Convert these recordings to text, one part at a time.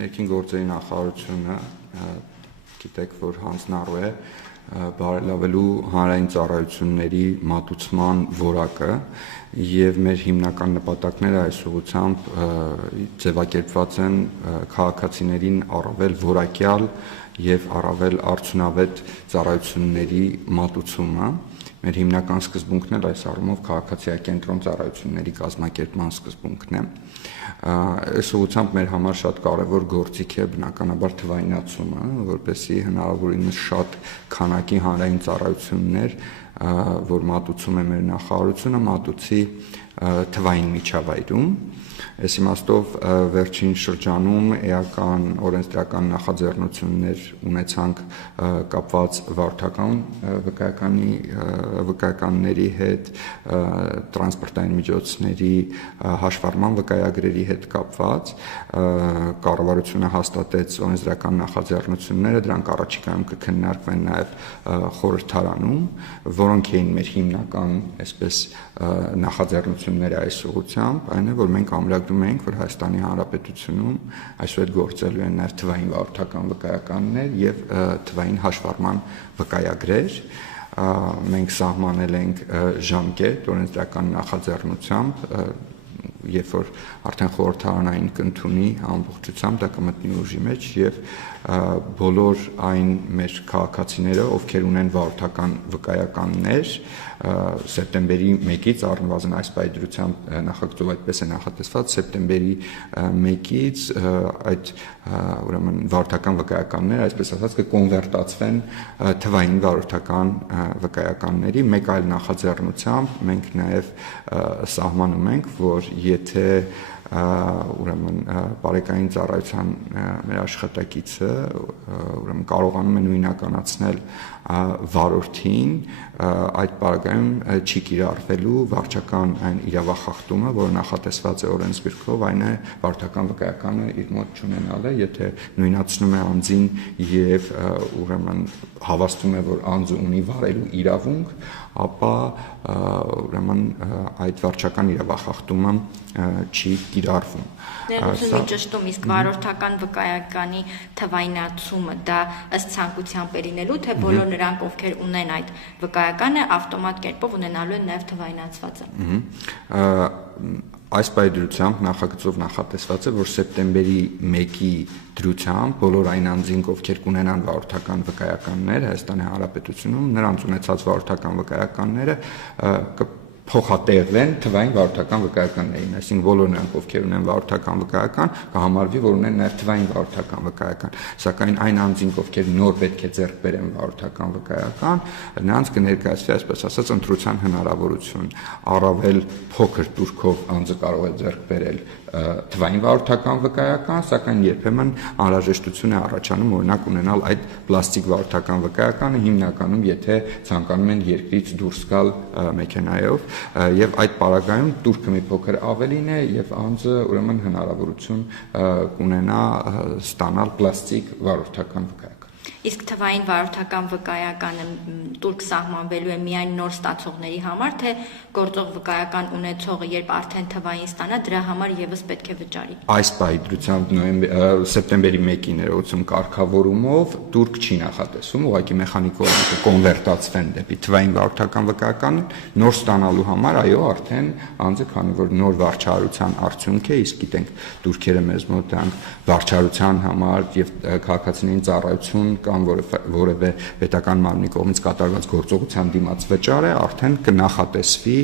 ներքին գործերի նախարարությունը գիտեք, որ հանձնառու է բարելավելու հանրային ծառայությունների մատուցման որակը եւ մեր հիմնական նպատակները այս ուղղությամբ ձևակերպված են քաղաքացիներին առավել որակյալ եւ առավել արդյունավետ ծառայությունների մատուցումը մեր հիմնական սկզբունքն էլ այս առումով քաղաքացիակենտրոն ծառայությունների կազմակերպման սկզբունքն է այս ուղղությամբ մեր համար շատ կարևոր գործիք է բնականաբար թվայնացումը որպեսզի հնարավորինս շատ քանակի հանրային ծառայություններ որ մատուցում է մեր նախարարությունը մատուցի թվային միջավայրում Այս իմաստով վերջին շրջանում էական օրենսդրական նախաձեռնություններ ունեցանք կապված վարորդական վկայականների հետ, տրանսպորտային միջոցների հաշվառման վկայագրերի հետ կապված, կառավարությունը հաստատեց օրենսդրական նախաձեռնությունները, դրանք առաջիկայում կքննարկվեն նաև խորհրդարանում, որոնք էին մեր հիմնական այսպես նախաձեռնությունները այս ուղղությամբ, այն է, որ մենք ամրագրում ենք, որ Հայաստանի Հանրապետությունում այսօր գործելու են նաև թվային վարորդական վկայականներ եւ թվային հաշվառման վկայագրեր մենք սահմանել ենք ժամկետ օրենսդրական նախաձեռնությամբ երբ որ արդեն խորհրդարանային կընդունի ամբողջությամբ դա կմտնի ուժի մեջ եւ բոլոր այն մեր քաղաքացիները ովքեր ունեն վարորդական վկայականներ սեպտեմբերի 1-ից առնվազն այս պայծրությամբ նախագծով այդպես է նախատեսված սեպտեմբերի 1-ից այդ ուրեմն վարորդական վկայականները այսպես ասած կկոնվերտացվեն թվային վարորդական վկայականների մեկ այլ նախաձեռնությամբ մենք նաև սահմանում ենք որ եթե ուրեմն բարեկային ծառայության մեր աշխատակիցը ուրեմն կարողանում է նույնականացնել վարորդին այդ պարագայում չի կիրառվելու վարչական այն իրավախախտումը, որը նախատեսված է օրենսգրքով, այն է վարորդական վկայականը իր մոտ չունենալը, եթե նույնացնում է անձին եւ ուրեմն հավաստում է, որ անձը ունի վարելու իրավունք, ապա ուրեմն այդ վարչական իրավախախտումը չի կիրառվում։ Ներողություն ճշտում, իսկ վարորդական վկայականի թվայնացումը դա ըստ ցանկության պերինելու, թե բոլոր նրանք, ովքեր ունեն այդ վկայականը, ավտոմատ կերպով ունենալու են նաև թվայնացվածը։ Այս պայծրությամբ նախագծով նախատեսված է, որ սեպտեմբերի 1-ի դրությամբ բոլոր այն անձինք, ովքեր կունենան վարորդական վկայականներ Հայաստանի Հանրապետությունում, նրանց ունեցած վարորդական վկայականները փոխատեղվեն թվային վարորդական վկայականներին, այսինքն բոլոր նրանք, ովքեր ունեն վարորդական վկայական, կհամարվի, որ ունեն նաև թվային վարորդական վկայական, սակայն այն անձինք, ովքեր նոր պետք է ձեռք բերեն վարորդական վկայական, նրանց կներկայացվի, այսպես ասած, ընտրության հնարավորություն, առավել փոքր տուրքով անձը կարող է ձեռք բերել թվային վարորդական վկայական, սակայն երբեմն անհրաժեշտություն է առաջանում օրինակ ունենալ այդ պլաստիկ վարորդական վկայականը հիմնականում եթե ցանկանում են երկրից դուրս գալ մեքենայով եւ այդ պարագայում տուրքը մի փոքր ավելին է եւ անձը ուրեմն հնարավորություն կունենա ստանալ պլաստիկ վարորդական վկայական Իսկ թվային վարորդական վկայականը տուրք սահմանվելու է միայն նոր ստացողների համար, թե գործող վկայական ունեցողը, երբ արդեն թվային ստանա, դրա համար եւս պետք է վճարի։ Այս պայծրությամբ սեպտեմբերի 1-ի ներողություն կարգավորումով տուրք չի նախատեսում, ուղղակի մեխանիկորեն կկոնվերտացվեն դեպի թվային վարորդական վկայական, նոր ստանալու համար, այո, արդեն անձը քանի որ նոր վարչարության արդյունք է, իսկ գիտենք տուրքերը մեզ մոտ դրանք վարչարության համար եւ քաղաքացիներին ծառայություն կամ որևէ պետական մարմնի կողմից կատարված գործողության դիմաց վճար է, արդեն կնախատեսվի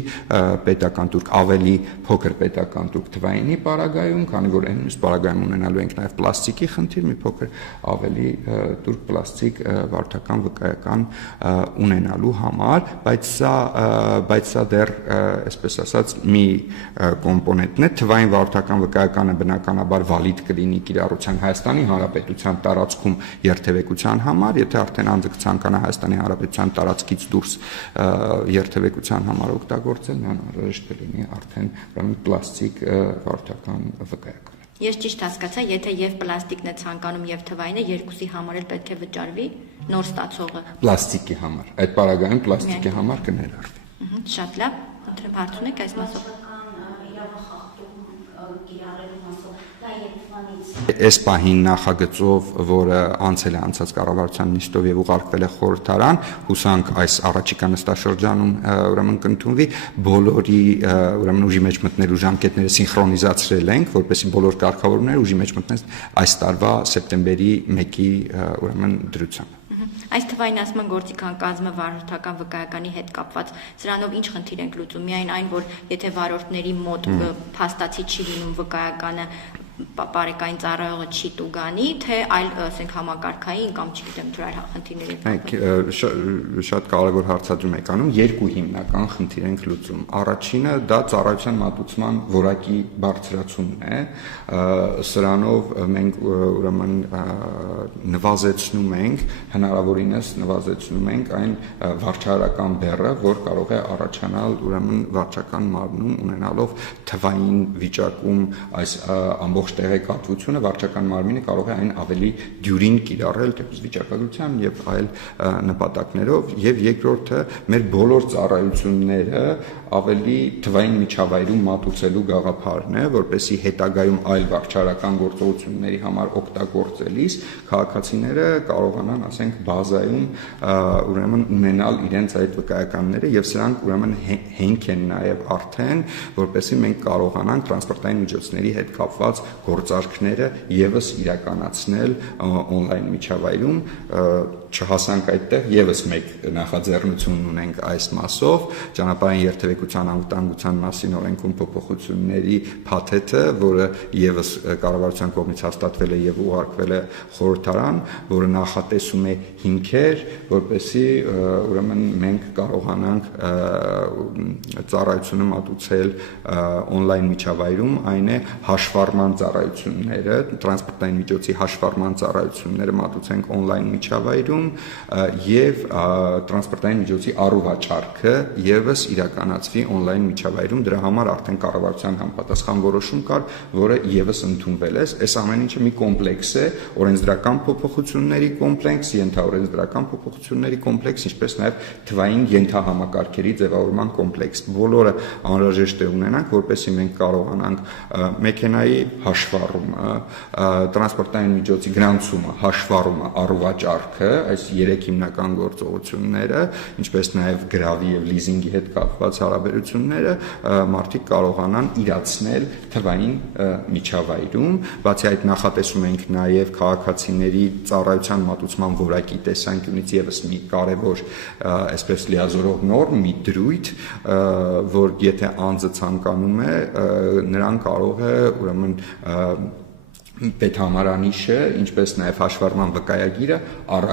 պետական տուրք ավելի փոքր պետական տուրք թվայինի պարագայում, քանի որ այն մյուս պարագայում ունենալու ենք նաև պլաստիկի խնդիր, մի փոքր ավելի տուրք պլաստիկ վարորդական վկայական ունենալու համար, բայց սա դեռ այսպես ասած մի կոմպոնենտն է, թվային վարորդական վկայականը բնականաբար վալիդ կլինի կիրառության Հայաստանի Հանրապետության տարածքում երթևեկության համար, եթե արդեն անձը կցանկանա Հայաստանի Հանրապետության տարածքից դուրս երթևեկության համար օգտագործել, նրան անհրաժեշտ կլինի արդեն պլաստիկ վարորդական վկայական։ Ես ճիշտ հասկացա, եթե եւ պլաստիկն է ցանկանում եւ թվայինը երկուսի համար էլ պետք է վճարվի նոր ստացողը։ Պլաստիկի համար, այդ պարագայում պլաստիկի համար կներառվի։ Շատ լավ, խնդրեմ հարց ունեք այս մասով։ Իրավախախտում կիրառելու մասով Այս պահին նախագծով, որը անցել է անցած կառավարության նիստով եւ ուղարկվել է խորհրդարան, հուսանք այս առաջիկա նստաշրջանում ուրեմն կընդունվի, բոլորի ուրեմն ուժի մեջ մտնելու ժամկետները սինխրոնիզացրել ենք, որպեսզի բոլոր կարգավորումները ուժի մեջ մտնեն այս տարվա սեպտեմբերի 1-ի ուրեմն դրությամբ։ Այս թվայնացման գործիքան կազմը վարորդական վկայականի հետ կապված սրանով ինչ խնդիր ենք լուծում, միայն այն, որ եթե վարորդների մոտ փաստացի չի լինում վկայականը, բարեկային ծառայողը չի տուգանի, թե այլ ասենք համակարգային կամ չգիտեմ դրա խնդիրների հետ։ Շատ կարևոր հարցադրում եք անում, երկու հիմնական խնդիր ենք լուծում։ Առաջինը դա ծառայության մատուցման որակի բարձրացումն է, սրանով մենք ուրեմն նվազեցնում ենք, հնարավորինս նվազեցնում ենք այն վարչարական բեռը, որ կարող է առաջանալ ուրեմն վարչական մարմնում ունենալով թվային վիճակում այս ամբողջ տեղեկատվությունը, վարչական մարմինը կարող է այն ավելի դյուրին կիրառել թեպուզ վիճակագրության եւ այլ նպատակներով, եւ երկրորդը մեր բոլոր ծառայությունները ավելի թվային միջավայրում մատուցելու գաղափարն է, որպեսզի հետագայում այլ վարչարական գործողությունների համար օգտագործելիս քաղաքացիները կարողանան, ասենք, բազայում ուրեմն ունենալ իրենց այդ վկայականները եւ սրանք ուրեմն հենք են նաեւ արդեն, որպեսզի մենք կարողանանք տրանսպորտային միջոցների հետ կապված գործարքները եւս իրականացնել on-line միջավայրում, չհասանք այդտեղ եւս մեկ նախաձեռնություն ունենք այս մասով, ճանապարհային երթևեկության անվտանգության մասին օրենքում փոփոխությունների փաթեթը, որը եւս կառավարության կողմից հաստատվել է եւ ուղարկվել է խորհրդարան, որը նախատեսում է հիմքեր, որպեսզի ուրեմն մենք կարողանանք ծառայությունը մատուցել on-line միջավայրում, այն է հաշվառման ծառայությունները, տրանսպորտային միջոցի հաշվառման ծառայությունները մատուցենք on-line միջավայրում եւ տրանսպորտային միջոցի առուվաճառքը եւս իրականացվի on-line միջավայրում, դրա համար արդեն կառավարության համապատասխան որոշում կար, որը եւս ընդունվել է։ Այս ամեն ինչը մի կոմպլեքս է, օրենսդրական փոփոխությունների կոմպլեքս, ենթաօրենսդրական փոփոխությունների կոմպլեքս, ինչպես նաեւ թվային ենթահամակարգերի ձևավորման կոմպլեքս։ Բոլորը անհրաժեշտ է ունենանք, որպեսզի մենք կարողանանք մեքենայի հաշվառումը, տրանսպորտային միջոցի գրանցումը, հաշվառումը, առուվաճառքը, այս 3 հիմնական գործողությունները, ինչպես նաև գրավի եւ լիզինգի հետ կապված հարաբերությունները մարդիկ կարողանան իրացնել թվային միջավայրում, բացի այդ նախատեսում ենք նաև քաղաքացիների ծառայության մատուցման որակի տեսանկյունից եւս մի կարևոր, այսպես լիազորող նորմ, մի դրույթ, որ եթե անձը ցանկանում է, նրան կարող է ուրեմն պետհամարանիշը, ինչպես նաև հաշվառման վկայագիրը